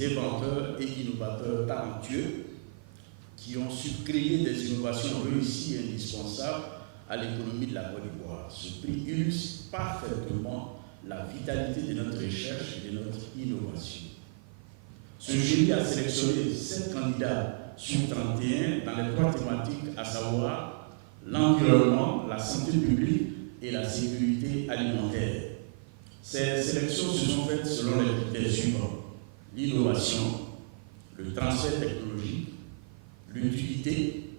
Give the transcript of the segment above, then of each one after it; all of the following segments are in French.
des inventeurs et innovateurs talentueux qui ont su créer des innovations réussies et indispensables à l'économie de la Côte d'Ivoire. Ce prix illustre parfaitement la vitalité de notre recherche et de notre innovation. Ce jury a sélectionné 7 candidats sur 31 dans les 3 thématiques, à savoir l'environnement, la santé publique et la sécurité alimentaire. Ces sélections se sont faites selon les critères suivants: l'innovation, le transfert technologique, l'utilité,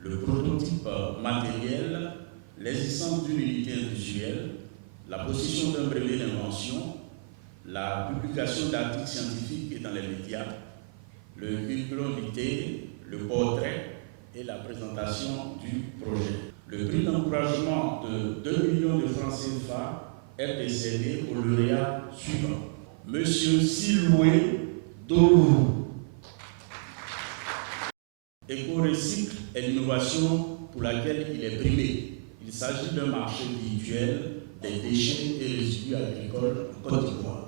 le prototype matériel, l'existence d'une unité industrielle, la possession d'un brevet d'invention, la publication d'articles scientifiques et dans les médias, le curriculum vitae, le portrait et la présentation du projet. Le prix d'encouragement de 2 millions de francs CFA est décerné au lauréat suivant: Monsieur Siloué Dolou. Ecorecycle est l'innovation pour laquelle il est primé. Il s'agit d'un marché virtuel des déchets et résidus agricoles en Côte d'Ivoire.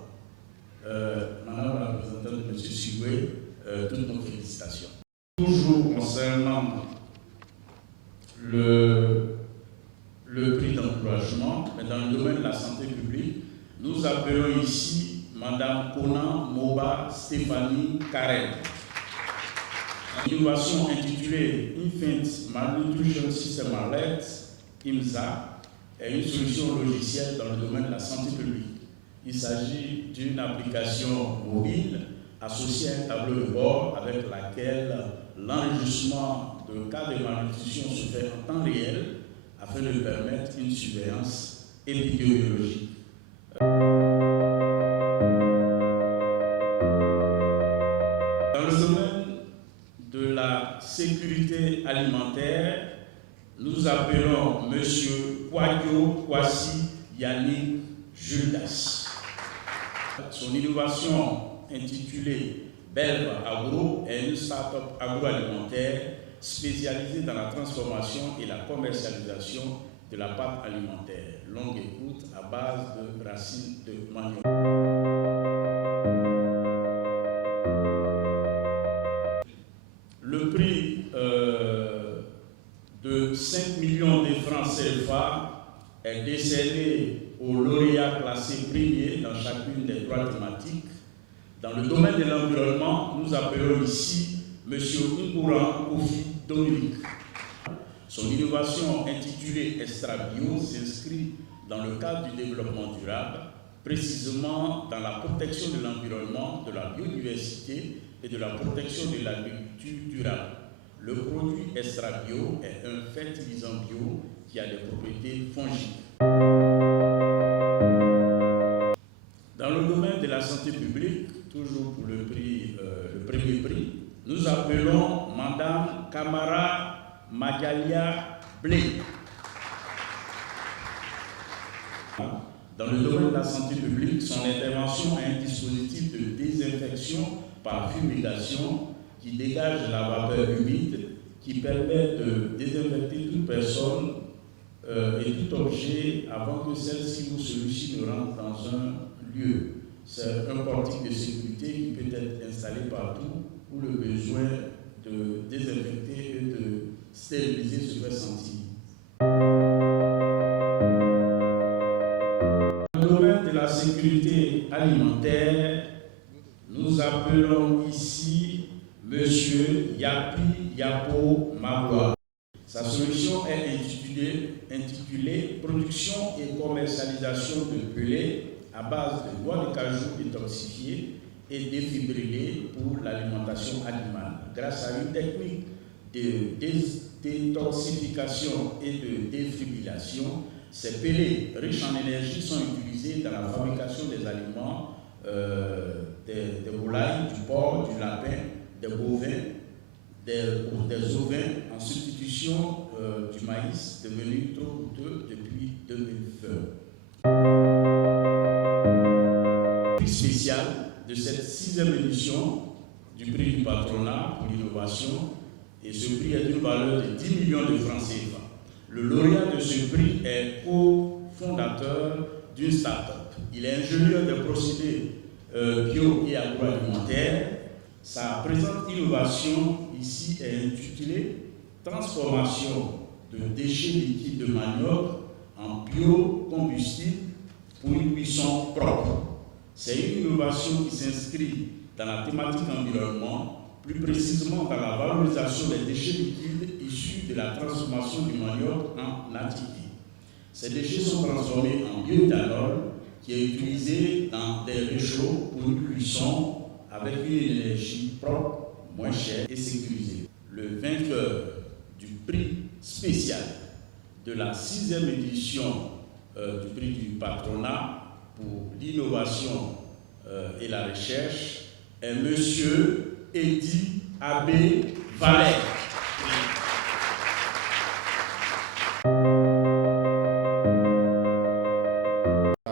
Madame la représentante de M. Siloué, toutes nos félicitations. Toujours concernant le prix d'encouragement, mais dans le domaine de la santé publique, nous appelons ici Madame Conan Moba Stéphanie Karen. L'innovation intitulée Infant Malnutrition System Alert, IMSA, est une solution logicielle dans le domaine de la santé publique. Il s'agit d'une application mobile associée à un tableau de bord avec laquelle l'enregistrement de cas de malnutrition se fait en temps réel afin de permettre une surveillance épidémiologique. Dans le domaine de la sécurité alimentaire, nous appelons M. Kwadjo Kwasi Yannick Judas. Son innovation intitulée Belve Agro est une start-up agroalimentaire spécialisée dans la transformation et la commercialisation de la pâte alimentaire. Longue écoute à base de racines de manioc. Le prix de 5 millions de francs CFA est décerné aux lauréats classés premiers dans chacune des 3 thématiques. Dans le domaine de l'environnement, nous appelons ici M. Ngouran Kofi Dominique. Son innovation intitulée Extrabio s'inscrit dans le cadre du développement durable, précisément dans la protection de l'environnement, de la biodiversité et de la protection de l'agriculture durable. Le produit Extrabio est un fertilisant bio qui a des propriétés fongiques. Dans le domaine de la santé publique, toujours pour le premier prix, nous appelons Madame Kamara Magalia Blé. Dans le domaine de la santé publique, son intervention a un dispositif de désinfection par fumigation qui dégage la vapeur humide qui permet de désinfecter toute personne et tout objet avant que celle-ci ou celui-ci ne rentre dans un lieu. C'est un portique de sécurité qui peut être installé partout où le besoin de désinfecter et de stériliser se fait sentir. Dans le domaine de la sécurité alimentaire, nous appelons ici M. Yapi Yapo Magua. Sa solution est intitulée Production et commercialisation de pelés à base de bois de cajou détoxifié et défibrillé pour l'alimentation animale. Grâce à une technique de détoxification et de défibrillation, ces pelés riches en énergie sont utilisés dans la fabrication des aliments, des volailles, du porc, du lapin, des bovins, des ovins en substitution du maïs devenu trop coûteux depuis 2020. Spécial de cette 6e édition du prix du patronat pour l'innovation, et ce prix est d'une valeur de 10 millions de francs CFA. Le lauréat de ce prix est cofondateur d'une start-up. Il est ingénieur de procédés bio et agroalimentaires Sa présente innovation ici est intitulée « Transformation de déchets liquides de manioc en biocombustible pour une cuisson propre ». C'est une innovation qui s'inscrit dans la thématique environnement, plus précisément dans la valorisation des déchets liquides issus de la transformation du manioc en attique. Ces déchets sont transformés en bioéthanol qui est utilisé dans des réchauds pour une cuisson avec une énergie propre, moins chère et sécurisée. Le vainqueur du prix spécial de la 6e édition du prix du patronat pour l'innovation et la recherche est M. Eddy Abbé Vallet.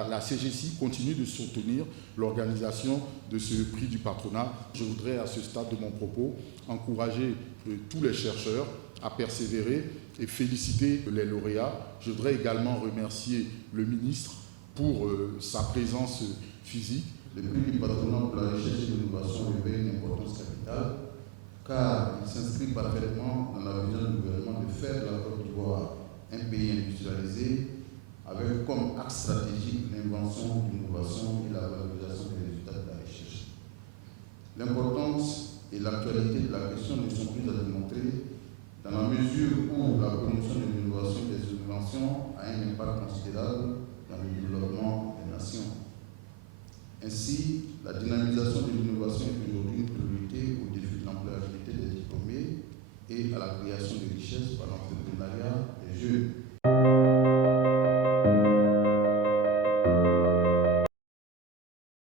La CGC continue de soutenir l'organisation de ce prix du patronat. Je voudrais à ce stade de mon propos encourager tous les chercheurs à persévérer et féliciter les lauréats. Je voudrais également remercier le ministre pour sa présence physique. Le prix du patronat pour la recherche et l'innovation revêt une importance capitale car il s'inscrit parfaitement dans la vision du gouvernement de faire de la Côte d'Ivoire un pays industrialisé avec comme axe stratégique l'invention, l'innovation et la valorisation des résultats de la recherche. L'importance et l'actualité de la question ne sont plus à démontrer dans la mesure où la promotion de l'innovation et des innovations a un impact considérable dans le développement des nations. Ainsi, la dynamisation de l'innovation est aujourd'hui une priorité au défi de l'employabilité des diplômés et à la création